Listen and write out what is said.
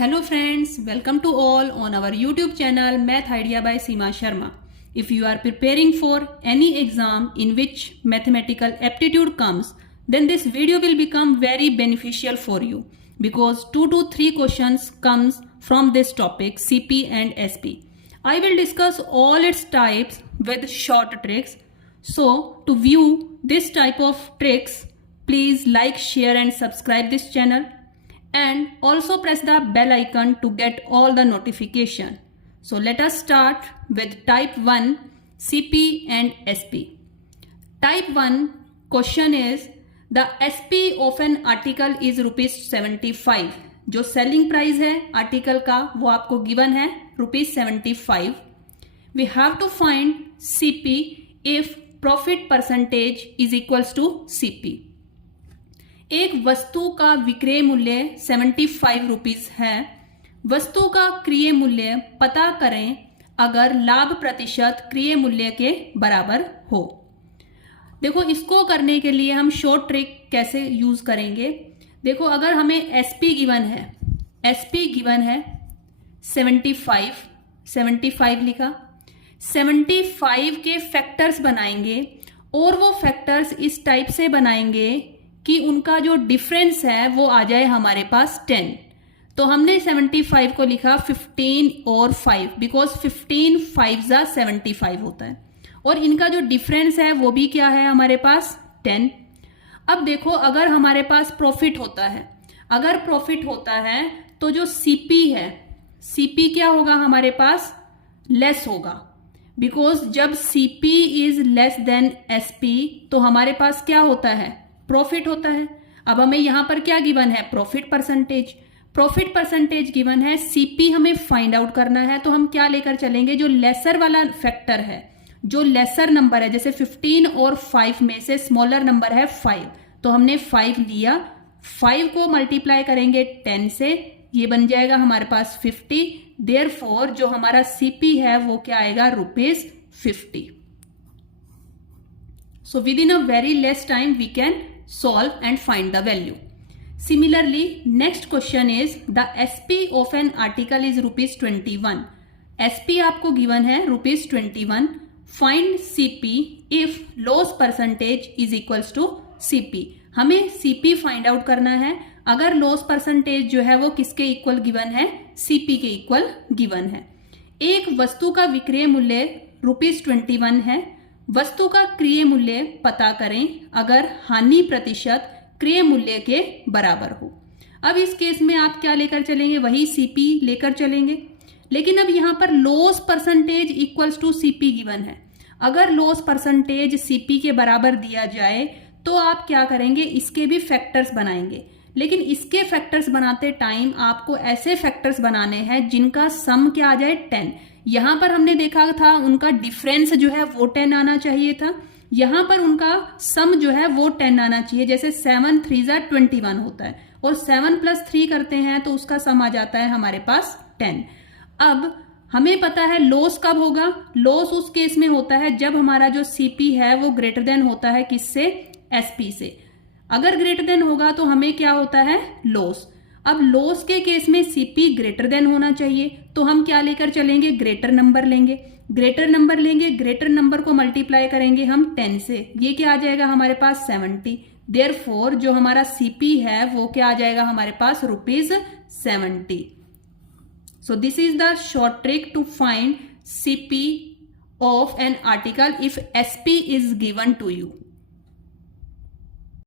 Hello friends, welcome to all on our YouTube channel Math Idea by Seema Sharma. If you are preparing for any exam in which mathematical aptitude comes, then this video will become very beneficial for you because 2 to 3 questions comes from this topic CP and SP. I will discuss all its types with short tricks. So to view this type of tricks, please like, share and subscribe this channel. And also press the bell icon to get all the notification. So let us start with type 1 CP and SP. Type 1 question is the SP of an article is ₹75. जो selling price है article का वो आपको given है ₹75. We have to find CP if profit percentage is equals to CP. एक वस्तु का विक्रय मूल्य 75 रुपीज है। वस्तु का क्रय मूल्य पता करें अगर लाभ प्रतिशत क्रय मूल्य के बराबर हो। देखो इसको करने के लिए हम शॉर्ट ट्रिक कैसे यूज करेंगे। देखो अगर हमें एसपी गिवन है 75 लिखा, 75 के फैक्टर्स बनाएंगे और वो फैक्टर्स इस टाइप से बनाएंगे कि उनका जो डिफरेंस है वो आ जाए हमारे पास 10। तो हमने 75 को लिखा 15 और 5 बिकॉज 15 5 जा 75 होता है और इनका जो डिफरेंस है वो भी क्या है हमारे पास 10। अब देखो अगर हमारे पास प्रॉफिट होता है तो जो सीपी है सीपी क्या होगा हमारे पास लेस होगा बिकॉज जब CP is less than SP तो हमारे पास क्या होता है प्रॉफिट होता है। अब हमें यहां पर क्या गिवन है प्रॉफिट परसेंटेज गिवन है, सीपी हमें फाइंड आउट करना है। तो हम क्या लेकर चलेंगे जो लेसर वाला फैक्टर है, जो लेसर नंबर है, जैसे 15 और 5 में से स्मॉलर नंबर है 5 तो हमने 5 लिया, 5 को मल्टीप्लाई करेंगे 10 से, ये बन जाएगा हमारे पास 50। देयरफॉर जो हमारा सीपी है वो क्या आएगा ₹50। So within a very less time we can solve and find the value. Similarly, next question is the SP of an article is ₹21. SP आपको given है ₹21. Find CP if loss percentage is equals to CP. हमें CP find out करना है अगर loss percentage जो है वो किसके इक्वल गिवन है CP के इक्वल गिवन है। एक वस्तु का विक्रय मूल्य ₹21 है। वस्तु का क्रय मूल्य पता करें अगर हानि प्रतिशत क्रय मूल्य के बराबर हो। अब इस केस में आप क्या लेकर चलेंगे वही सीपी लेकर चलेंगे, लेकिन अब यहां पर loss percentage equals to CP given है। अगर लॉस परसेंटेज सीपी के बराबर दिया जाए तो आप क्या करेंगे इसके भी फैक्टर्स बनाएंगे, लेकिन इसके फैक्टर्स बनाते टाइम आपको ऐसे फैक्टर्स बनाने हैं जिनका सम क्या आ जाए 10। यहां पर हमने देखा था उनका डिफरेंस जो है वो 10 आना चाहिए था, यहां पर उनका सम जो है वो 10 आना चाहिए। जैसे 7 3 जा 21 होता है और 7 + 3 करते हैं तो उसका सम आ जाता है हमारे पास 10। अब हमें पता है लॉस कब होगा, लॉस उस केस में होता है जब हमारा जो सीपी है वो ग्रेटर देन होता है किससे एसपी से। अगर ग्रेटर देन होगा तो हमें क्या होता है लॉस। अब लॉस के केस में सीपी ग्रेटर देन होना चाहिए तो हम क्या लेकर चलेंगे ग्रेटर नंबर लेंगे, ग्रेटर नंबर को मल्टीप्लाई करेंगे हम 10 से, ये क्या आ जाएगा हमारे पास 70। देयरफॉर जो हमारा सीपी है वो क्या आ जाएगा हमारे पास ₹70। So this is the short trick to find CP of an article if SP is given to you.